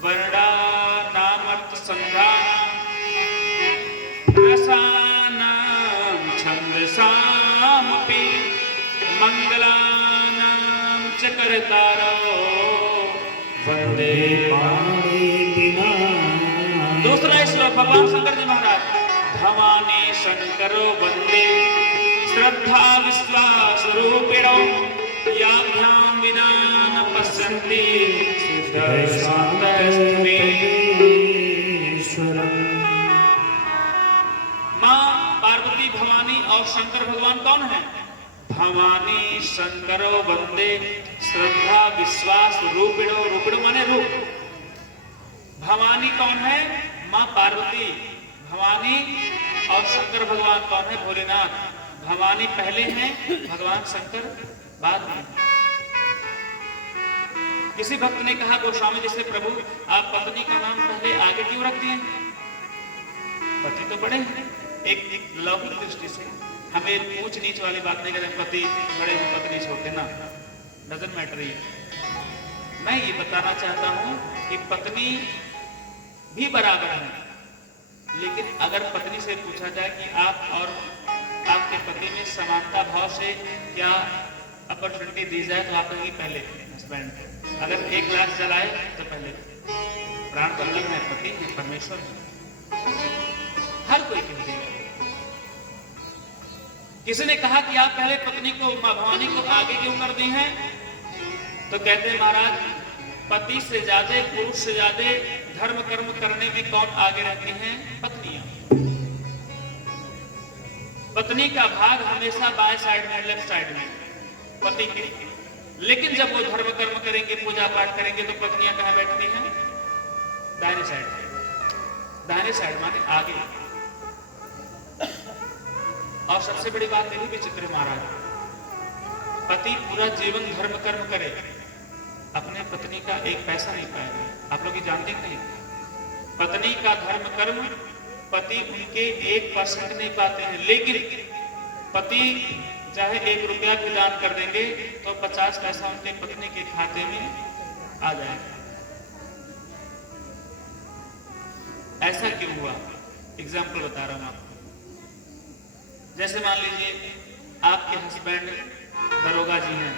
वर्णानामर्थ संधानां रसानां छन्दसामपि मंगलानां च कर्तारो वंदे पाणिनिना। दूसरा श्लोक भगवान शंकर जी महाराज, भवानी शंकरो वंदे श्रद्धा विश्वास रूपिणो याभ्यां विना न पश्यन्ति सिद्धैश्वर्यम्। मां पार्वती, भवानी और शंकर भगवान कौन है? भवानी शंकरो वंदे श्रद्धा विश्वास रूपिणो, रूपिणो माने रूप। भवानी कौन है? मां पार्वती। भवानी और शंकर भगवान कौन है? भोलेनाथ। भवानी पहले हैं, भगवान शंकर बाद में। किसी भक्त ने कहा गोस्वामी जी से, प्रभु आप पत्नी का नाम पहले आगे क्यों रख दिए? पति तो बड़े हैं। एक लौकिक दृष्टि से हमें ऊंच नीच वाली बात नहीं करें, पति बड़े हैं पत्नी छोटे ना, डजंट मैटर। मैं ये बताना चाहता हूं कि पत्नी भी बराबर है, लेकिन अगर पत्नी से पूछा जाए कि आप और आपके पति में समानता भाव से क्या अपॉर्चुनिटी दी जाए, तो आप कहेंगे पहले हस्बैंड। अगर एक ग्लास जलाए तो पहले प्राण बल्लभ है, पति है, परमेश्वर है, हर कोई कह देगा। किसी ने कहा कि आप पहले पत्नी को, मां भवानी को आगे क्यों कर दी हैं? तो कहते हैं महाराज, पति से ज्यादा, पुरुष से ज्यादा धर्म कर्म करने में कौन आगे रहती हैं? पत्नियां। पत्नी का भाग हमेशा बाएं साइड में, लेफ्ट साइड में पति के। लेकिन जब वो धर्म कर्म करेंगे, पूजा पाठ करेंगे, तो पत्नियां कहां बैठती हैं? दाहिने साइड। दाहिने साइड माने आगे। और सबसे बड़ी बात यही विचित्र महाराज, पति पूरा जीवन धर्म कर्म करे, अपने पत्नी का एक पैसा नहीं पाएगा। आप लोग ये जानते नहीं? पत्नी का धर्म कर्म पति उनके 1% नहीं पाते हैं, लेकिन पति चाहे 1 रुपया भी दान कर देंगे तो 50 पैसा उनके पत्नी के खाते में आ जाएगा। ऐसा क्यों हुआ? एग्जाम्पल बता रहा हूं आपको। जैसे मान लीजिए आपके हस्बैंड दरोगा जी हैं,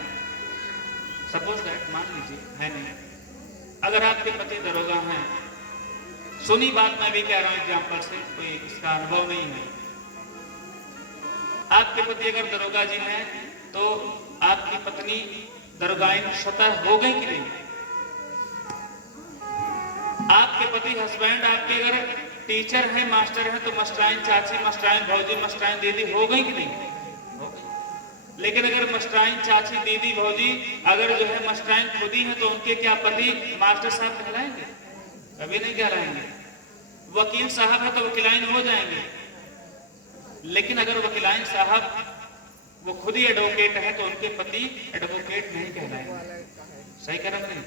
सपोज दैट, मान लीजिए, है नहीं। अगर आपके पति दरोगा हैं, सुनी बात मैं भी कह रहा हूं एग्जाम्पल से, कोई इसका अनुभव नहीं है। आपके पति अगर दरोगा जी हैं तो आपकी पत्नी दरोगाइन स्वतः हो गई कि नहीं? आपके पति हस्बैंड आपके अगर टीचर है, मास्टर है, तो मास्टराइन चाची, मास्टराइन भौजी, मास्टराइन दीदी हो गई कि नहीं? हो गई। लेकिन अगर मास्टराइन चाची, दीदी, भौजी अगर जो है मास्टराइन खुद ही है, तो उनके क्या पति मास्टर साहब कहलाएंगे? कभी नहीं कहलाएंगे। वकील साहब है तो वकीलाइन हो जाएंगे, लेकिन अगर वकीलाइन साहब वो खुद ही एडवोकेट है तो उनके पति एडवोकेट नहीं कहलाएंगे। सही कह रहा नहीं?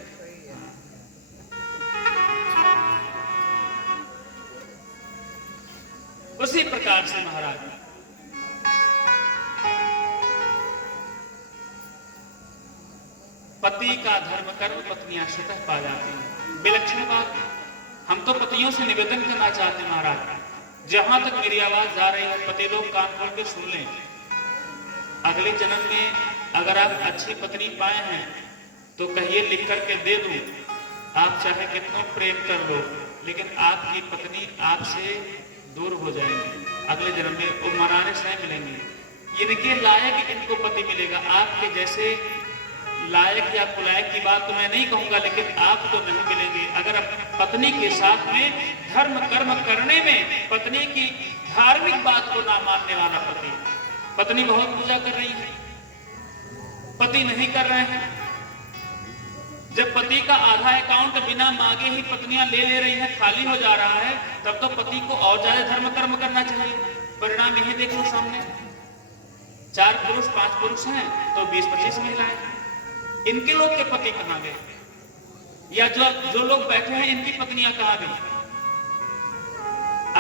उसी प्रकार से महाराज पति का धर्म कर्म पत्नियां स्वतः पा जाती हैं। विलक्षण बात। हम तो पतियों से निवेदन करना चाहते हैं महाराज, जहां तक मेरी आवाज जा रही है, पति लोग कान खोल के सुन लें। अगले जन्म में अगर आप अच्छी पत्नी पाए हैं तो कहिए, लिख करके दे दूं, आप चाहे कितना प्रेम कर लो, लेकिन आपकी पत्नी आपसे दूर हो जाएंगे। अगले जन्म में वो मनाने से नहीं मिलेंगे। इनके लायक इनको पति मिलेगा। आपके जैसे लायक या कुलायक की बात तो मैं नहीं कहूंगा, लेकिन आपको नहीं मिलेंगे। अगर पत्नी के साथ में धर्म कर्म करने में पत्नी की धार्मिक बात को ना मानने वाला पति, पत्नी बहुत पूजा कर रही है, पति नहीं कर रहे हैं, जब पति का आधा अकाउंट बिना मांगे ही पत्नियां ले रही हैं, खाली हो जा रहा है, तब तो पति को और ज्यादा धर्म कर्म करना चाहिए। परिणाम यही देख लो सामने, 4 पुरुष 5 पुरुष हैं तो 20-25 महिलाएं। इनके लोग के पति कहां गए? या जो लोग बैठे हैं इनकी पत्नियां कहां गई?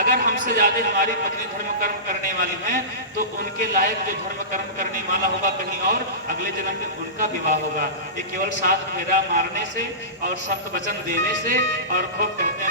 अगर हमसे ज्यादा हमारी पत्नी धर्म कर्म करने वाली है तो उनके लायक जो धर्म कर्म करने वाला होगा कहीं और, अगले जन्म में उनका विवाह होगा। ये केवल 7 फेरा मारने से और सख्त वचन देने से और खूब कहते